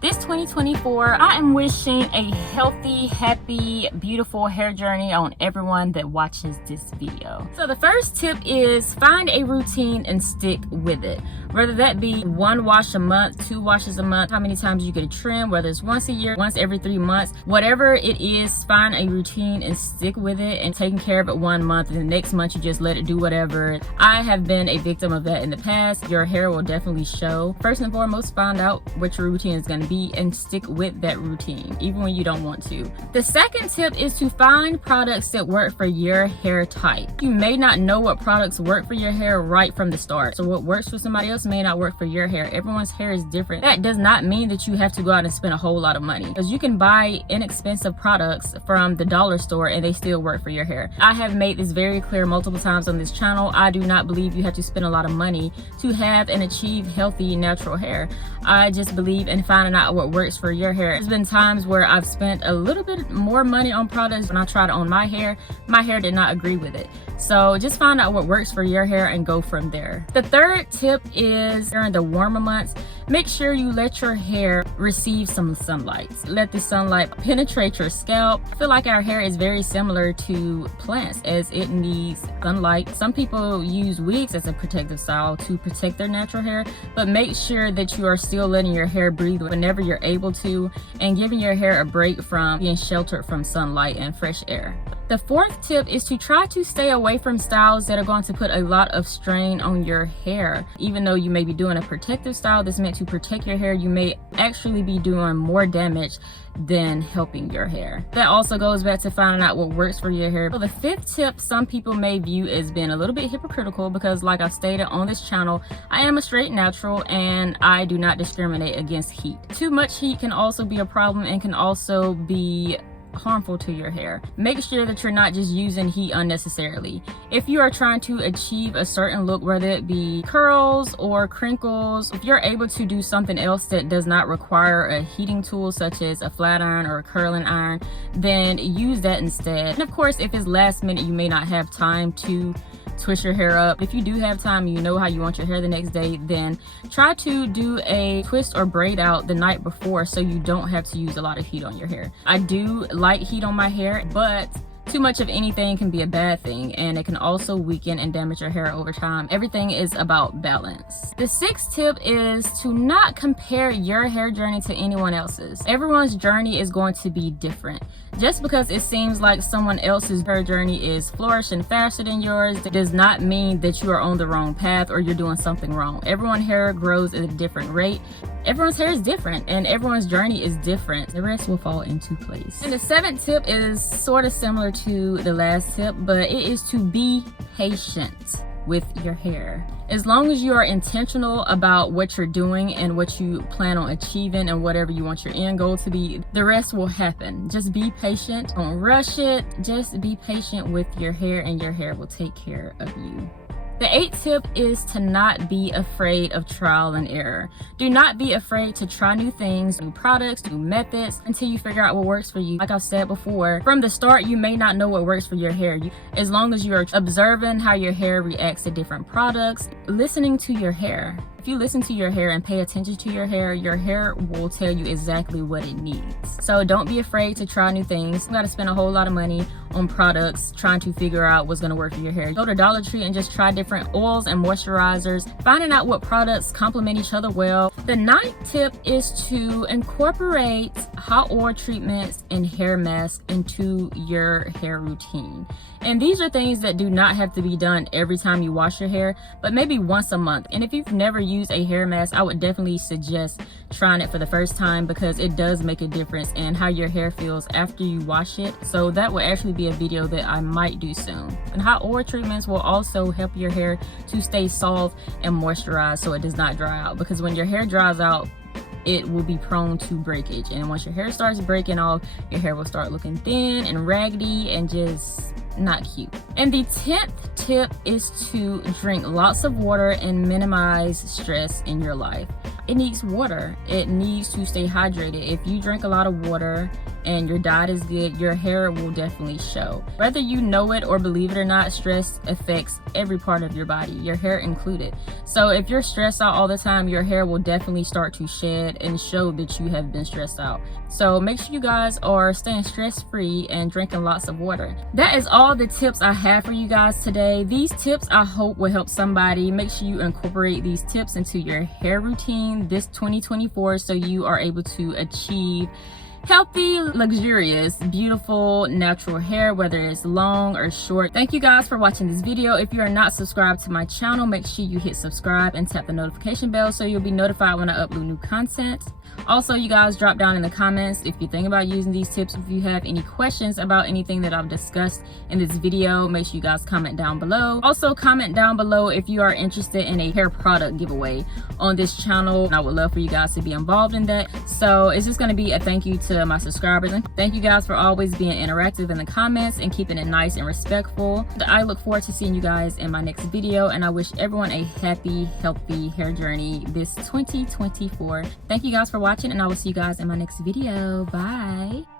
This 2024, I am wishing a healthy, happy, beautiful hair journey on everyone that watches this video. So the first tip is find a routine and stick with it. Whether that be 1 wash a month, 2 washes a month, how many times you get a trim, whether it's once a year, once every 3 months, whatever it is, find a routine and stick with it, and taking care of it 1 month and the next month you just let it do whatever. I have been a victim of that in the past. Your hair will definitely show. First and foremost, find out what your routine is going to be and stick with that routine even when you don't want to. The second tip is to find products that work for your hair type. You may not know what products work for your hair right from the start, so what works for somebody else may not work for your hair. Everyone's hair is different. That does not mean that you have to go out and spend a whole lot of money, because you can buy inexpensive products from the dollar store and they still work for your hair. I have made this very clear multiple times on this channel. I do not believe you have to spend a lot of money to have and achieve healthy natural hair. I just believe in finding out what works for your hair. There's been times where I've spent a little bit more money on products when I tried it on my hair did not agree with it. So just find out what works for your hair and go from there. The third tip is during the warmer months, make sure you let your hair receive some sunlight. Let the sunlight penetrate your scalp. I feel like our hair is very similar to plants, as it needs sunlight. Some people use wigs as a protective style to protect their natural hair, but make sure that you are still letting your hair breathe whenever you're able to, and giving your hair a break from being sheltered from sunlight and fresh air. The fourth tip is to try to stay away from styles that are going to put a lot of strain on your hair. Even though you may be doing a protective style that's meant to protect your hair, you may actually be doing more damage than helping your hair. That also goes back to finding out what works for your hair. So the fifth tip, some people may view as being a little bit hypocritical, because like I stated on this channel, I am a straight natural and I do not discriminate against heat. Too much heat can also be a problem and can also be harmful to your hair. Make sure that you're not just using heat unnecessarily. If you are trying to achieve a certain look, whether it be curls or crinkles, if you're able to do something else that does not require a heating tool, such as a flat iron or a curling iron, then use that instead. And of course, if it's last minute, you may not have time to twist your hair up. If you do have time, you know how you want your hair the next day, then try to do a twist or braid out the night before, so you don't have to use a lot of heat on your hair. I do like heat on my hair, but too much of anything can be a bad thing, and it can also weaken and damage your hair over time. Everything is about balance. The sixth tip is to not compare your hair journey to anyone else's. Everyone's journey is going to be different. Just because it seems like someone else's hair journey is flourishing faster than yours, that does not mean that you are on the wrong path or you're doing something wrong. Everyone's hair grows at a different rate. Everyone's hair is different and everyone's journey is different. The rest will fall into place. And the seventh tip is sort of similar to the last tip, but it is to be patient with your hair. As long as you are intentional about what you're doing and what you plan on achieving and whatever you want your end goal to be, the rest will happen. Just be patient. Don't rush it. Just be patient with your hair, and your hair will take care of you. The eighth tip is to not be afraid of trial and error. Do not be afraid to try new things, new products, new methods, until you figure out what works for you. Like I've said before, from the start, you may not know what works for your hair. As long as you're observing how your hair reacts to different products, listening to your hair. If you listen to your hair and pay attention to your hair will tell you exactly what it needs. So don't be afraid to try new things. You gotta spend a whole lot of money on products trying to figure out what's gonna work for your hair. Go to Dollar Tree and just try different oils and moisturizers, finding out what products complement each other well. The ninth tip is to incorporate hot oil treatments and hair masks into your hair routine. And these are things that do not have to be done every time you wash your hair, but maybe once a month. And if you've never used a hair mask, I would definitely suggest trying it for the first time, because it does make a difference in how your hair feels after you wash it. So that will actually be a video that I might do soon. And hot oil treatments will also help your hair to stay soft and moisturized, so it does not dry out, because when your hair dries out, it will be prone to breakage. And once your hair starts breaking off, your hair will start looking thin and raggedy and just not cute. And the 10th tip is to drink lots of water and minimize stress in your life. It needs water. It needs to stay hydrated. If you drink a lot of water and your diet is good, your hair will definitely show. Whether you know it or believe it or not, stress affects every part of your body, your hair included. So if you're stressed out all the time, your hair will definitely start to shed and show that you have been stressed out. So make sure you guys are staying stress-free and drinking lots of water. That is all the tips I have for you guys today. These tips I hope will help somebody. Make sure you incorporate these tips into your hair routine this 2024 so you are able to achieve healthy, luxurious, beautiful, natural hair, whether it's long or short. Thank you guys for watching this video. If you are not subscribed to my channel, make sure you hit subscribe and tap the notification bell so you'll be notified when I upload new content. Also, you guys drop down in the comments if you think about using these tips. If you have any questions about anything that I've discussed in this video, make sure you guys comment down below. Also, comment down below if you are interested in a hair product giveaway on this channel. I would love for you guys to be involved in that. So it's just going to be a thank you to my subscribers, and thank you guys for always being interactive in the comments and keeping it nice and respectful. I look forward to seeing you guys in my next video, and I wish everyone a happy, healthy hair journey this 2024. Thank you guys for watching, and I will see you guys in my next video. Bye.